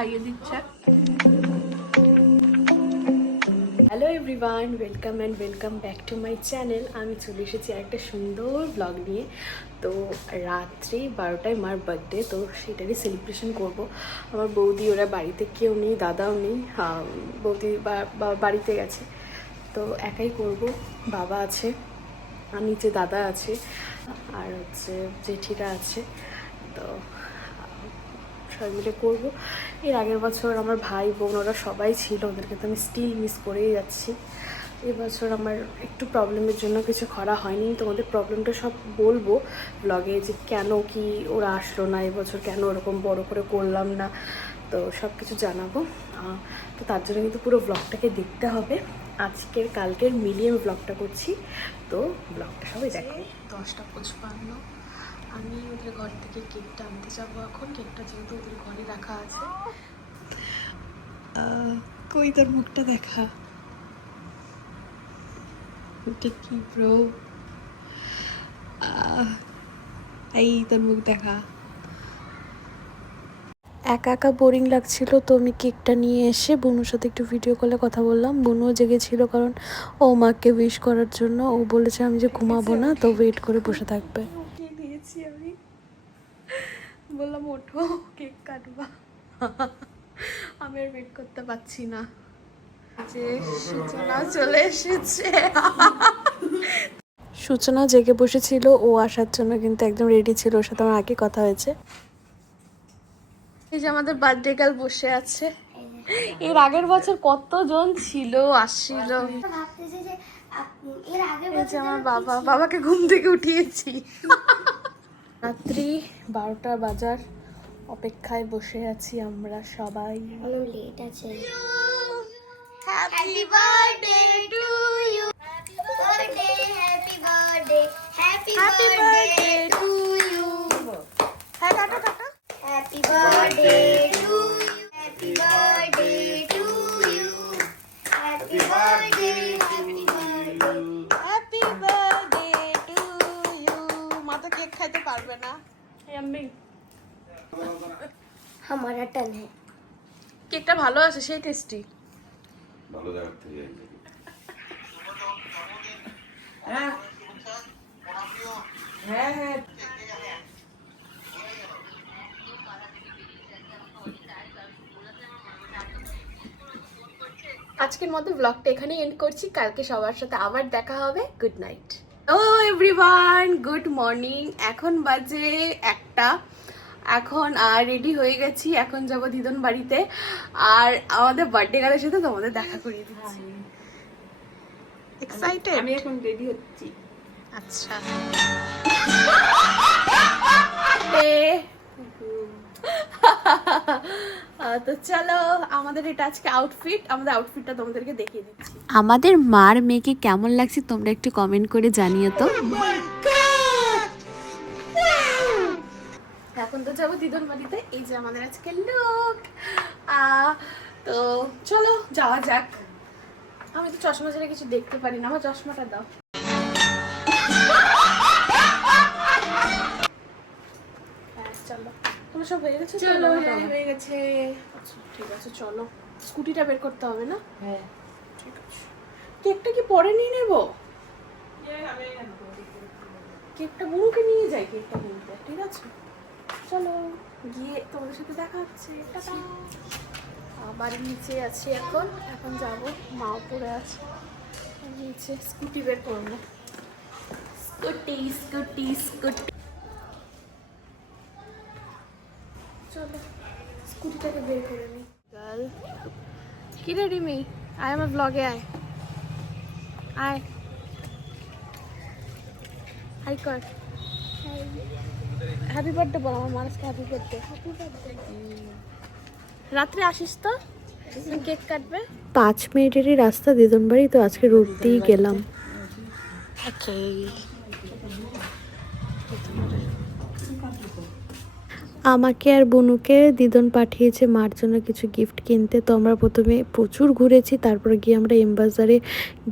খাইয়ে দিচ্ছে। Hello everyone, welcome back to my channel. আমি চলে এসেছি একটা সুন্দর ব্লগ নিয়ে। তো রাত্রি 12টায় মার বার্থডে, তো সেটারই সেলিব্রেশন করব। আমার বৌদি ওরা বাড়িতে কেউ নেই, দাদাও নেই, বৌদি বাড়িতে গেছে, তো একাই করব। বাবা আছে, আর নিচে দাদা আছে, আর হচ্ছে জেঠিরা আছে। তো সবাই মিলে করবো। এর আগের বছর আমার ভাই বোন ওরা সবাই ছিল, ওদেরকে তো আমি স্টিল মিস করেই যাচ্ছি। এবছর আমার একটু প্রবলেমের জন্য কিছু করা হয়নি। তোমাদের প্রবলেমটা সব বলবো ব্লগে, যে কেন কি ওরা আসলো না এবছর, কেন ওরকম বড় করে করলাম না, তো সব কিছু জানাবো। তো তার জন্য কিন্তু পুরো ব্লগটাকে দেখতে হবে। আজকের কালকের মিলিয়ে ব্লগটা করছি, তো ব্লগটা সবাই দেখো। 10:55 আমি ওদের ঘর থেকে কেকটা আনতে যাবো এখন। কেকটা যেহেতু ওদের ঘরে রাখা আছে। কই তোর মুখটা দেখা, এটা কি ব্রো? এই তোর মুখ দেখা। একা একা বোরিং লাগছিল, তো আমি কেকটা নিয়ে এসে বোনুর সাথে একটু ভিডিও কলে কথা বললাম। বোনুও জেগেছিল, কারণ ও মাকে উইশ করার জন্য। ও বলেছে আমি যে ঘুমাবো না, তো ওয়েট করে বসে থাকবে। উঠিয়ে দিয়েছি আমি, বললাম ওঠো কেক কাটবা। আমি আর ওয়েট করতে পারছি না, যে সূচনা চলে এসেছে। সূচনা জেগে বসেছিল ও আসার জন্য, কিন্তু একদম রেডি ছিল, ওর সাথে আমার আগে কথা হয়েছে। এই যে আমাদের বার্থডে গার্ল বসে আছে। এর আগের বছর কতজন ছিল, আসছিল। এই যে আমার বাবাকে ঘুম থেকে উঠিয়েছি। রাত্রি 12টা বাজার অপেক্ষায় বসে আছি আমরা সবাই। লেট আছে। Happy birthday to you, happy birthday, happy birthday, happy happy birthday to you. হ্যাঁ tata tata. Happy birthday to you, happy birthday to you, happy birthday, happy birthday, happy birthday to you. মা তো cake খাইতে পারবে না। আম্মি हमारा ton है। কেকটা ভালো আছে, সেই টেস্টি। ভালো জায়গা থেকে হ্যাঁ হ্যাঁ হ্যাঁ। আজকের মতো ব্লগটা এখানে এন্ড করছি। কালকে সবার সাথে আবার দেখা হবে। Good night. ও এভরিওয়ান, গুড মর্নিং। এখন বাজে 1টা। এখন রেডি হয়ে গেছি, এখন যাব দিদন বাড়িতে, আর আমাদের বার্থডে গার্লের সাথে তোমাদের দেখা করিয়ে দিচ্ছি। এক্সাইটেড? আমি এখন রেডি হচ্ছি। আচ্ছা। তো চলো, আমাদের এটা আজকে আউটফিট। আমাদের আউটফিটটা তোমাদেরকে দেখিয়ে দিচ্ছি। আমাদের মার মেয়েকে কেমন লাগছে তোমরা একটু কমেন্ট করে জানিও তো। এখন তো যাবো দিদন বাড়িতে। এই যে আমাদের আজকে লুক। তো চলো যাওয়া যাক। আমি তো চশমা ছাড়া কিছু দেখতে পারি না, আমার চশমাটা দাও। চলো, তোমার সব হয়ে গেছে? চলো, হয়ে গেছে। আচ্ছা ঠিক আছে, চলো। স্কুটিটা বের করতে হবে না? হ্যাঁ, ঠিক আছে। কেকটা কি পরে নিয়ে নেবো? কেকটা বুড়োকে নিয়ে যাই, কেকটা কিনতে। ঠিক আছে চলো, গিয়ে তোমাদের সাথে দেখা হচ্ছে। টাটা। বাড়ির নিচে আছি এখন, এখন যাবো। মা উপরে আছে, নিচে স্কুটি বের করবো। Scooty scooty scooty. চলো স্কুটিটাকে বের করে নিই। গার্ল, কি রে রিমি, আয় আমার ব্লগে আয়। আয়, হাই কর। হ্যাপি বার্থডে বল আমার মানুষকে। Happy birthday. Happy birthday. রাত্রে আসিস তো, কেক কাটবে। 5 মিনিটেরই রাস্তা দিদন বাড়ি, তো আজকে রোড দিয়েই গেলাম। আমাকে আর বনুকে দিদন পাঠিয়েছে মার জন্য কিছু গিফট কিনতে। তো আমরা প্রথমে প্রচুর ঘুরেছি, তারপরে গিয়ে আমরা এম বাজারে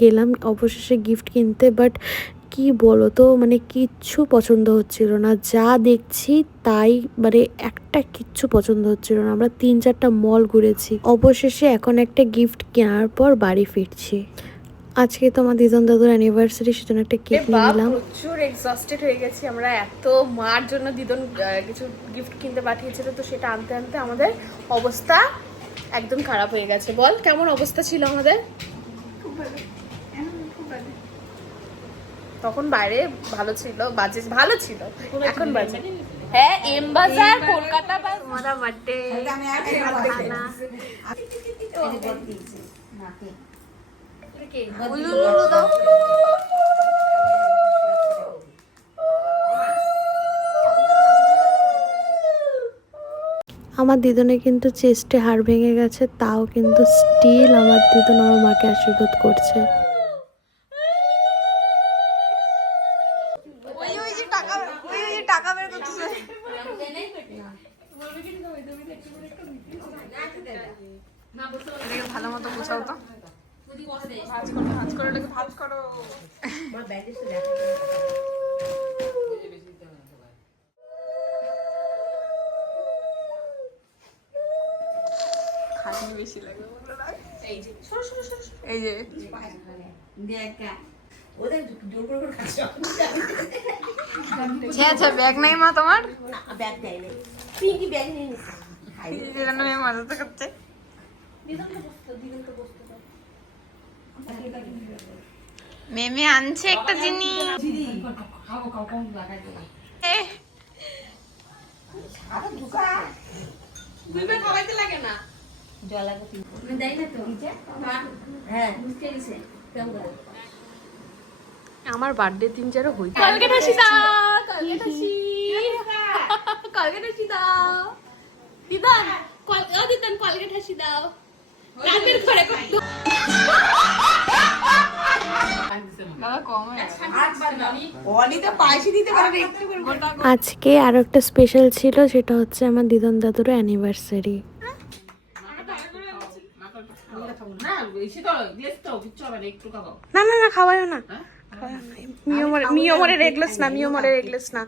গেলাম অবশেষে গিফট কিনতে। বাট কি বলো তো, মানে কিচ্ছু পছন্দ হচ্ছিল না, যা দেখছি তাই, মানে একটা কিচ্ছু পছন্দ হচ্ছিল না। আমরা 3-4টা মল ঘুরেছি, অবশেষে এখন একটা গিফট কেনার পর বাড়ি ফিরছি। আজকে তো আমার দিদন দাদুর অ্যানিভার্সারি, সেজন্য একটা কেক নিয়ে নিলাম। প্রচুর এক্সস্টেড হয়ে গেছি আমরা, এত মার জন্য দিদন কিছু গিফট কিনতে পাঠিয়েছিল, তো সেটা আনতে আনতে আমাদের অবস্থা একদম খারাপ হয়ে গেছে। বল কেমন অবস্থা ছিল আমাদের? তখন বাইরে ভালো ছিল, বাজে ভালো ছিল, এখন বাজে। হ্যাঁ, এম বাজার কলকাতা বাস তোমাদের বার্থডে। আমার দিদনে কিন্তু চেস্টে হাড় ভেঙে গেছে, তাও কিন্তু স্টিল আমার দিদন আমার মাকে আশীর্বাদ করছে। ভালো মতো গুছাও তো, ভাঁজ করো, এটাকে ভাঁজ করো। খাটনি বেশি লাগবে বন্ধুরা। এই যে আচ্ছা, ব্যাগ নাই মা তোমার? মজা করছে। মেমে আনছে একটা জিনিস। খাওয়াইতে লাগে না, আমার বার্থডে 3-4 হই। কালকে হাসি দাও, কালকে হাসি, কালকে হাসি দাও দিদান, দিদান কালকে হাসি দাও। রাতের ঘরে আজকে আর একটা স্পেশাল ছিল, সেটা হচ্ছে আমার দিদন দাদুর অ্যানিভার্সারি। না না না, খাওয়াইও না, মিয়মরে রেগলেস না, মিয়মরে রেগলেস না।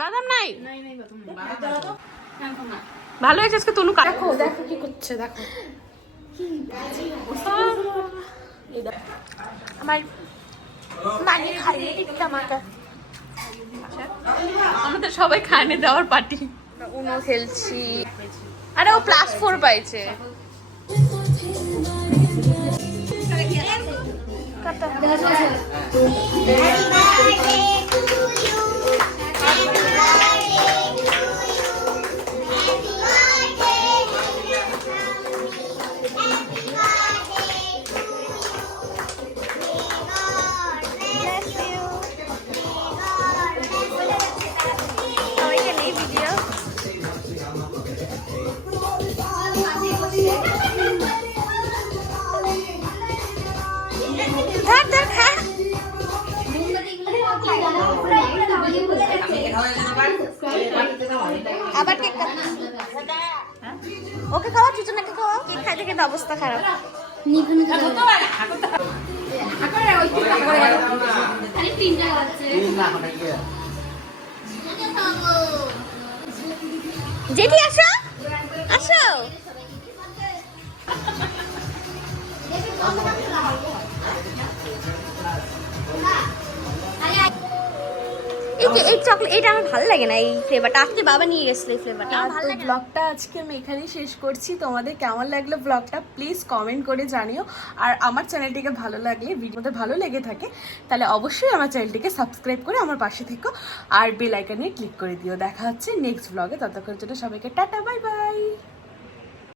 বাদাম নাই, ভালো হয়েছে আজকে তনু। দেখো দেখো কি করছে, দেখো আমার মানে খাইয়ে দিচ্ছে আমাকে। আমাদের সবাই খাইয়ে দেওয়ার পার্টি। উনো খেলছি, আরে ও +4 পাইছে। আবার কেক ওকে খাওয়া, চুচুনাকে খাওয়া, কেক খাইতে খেতে অবস্থা খারাপ। জেঠি আসো আসো, এই চকলেট এটা আমার ভালো লাগে না, এই ফ্লেভারটা আজকে বাবা নিয়ে গেছিল, এই ফ্লেভারটা ভালো লাগে। ব্লগটা আজকে আমি এখানেই শেষ করছি। তোমাদের কেমন লাগলো ব্লগটা প্লিজ কমেন্ট করে জানিও। আর আমার চ্যানেলটিকে ভালো লাগলে, ভিডিওতে ভালো লেগে থাকে, তাহলে অবশ্যই আমার চ্যানেলটিকে সাবস্ক্রাইব করে আমার পাশে থেকো আর বেল আইকনে ক্লিক করে দিও। দেখা হচ্ছে নেক্সট ব্লগে, ততক্ষণ জন্য সবাইকে টাটা, বাই বাই।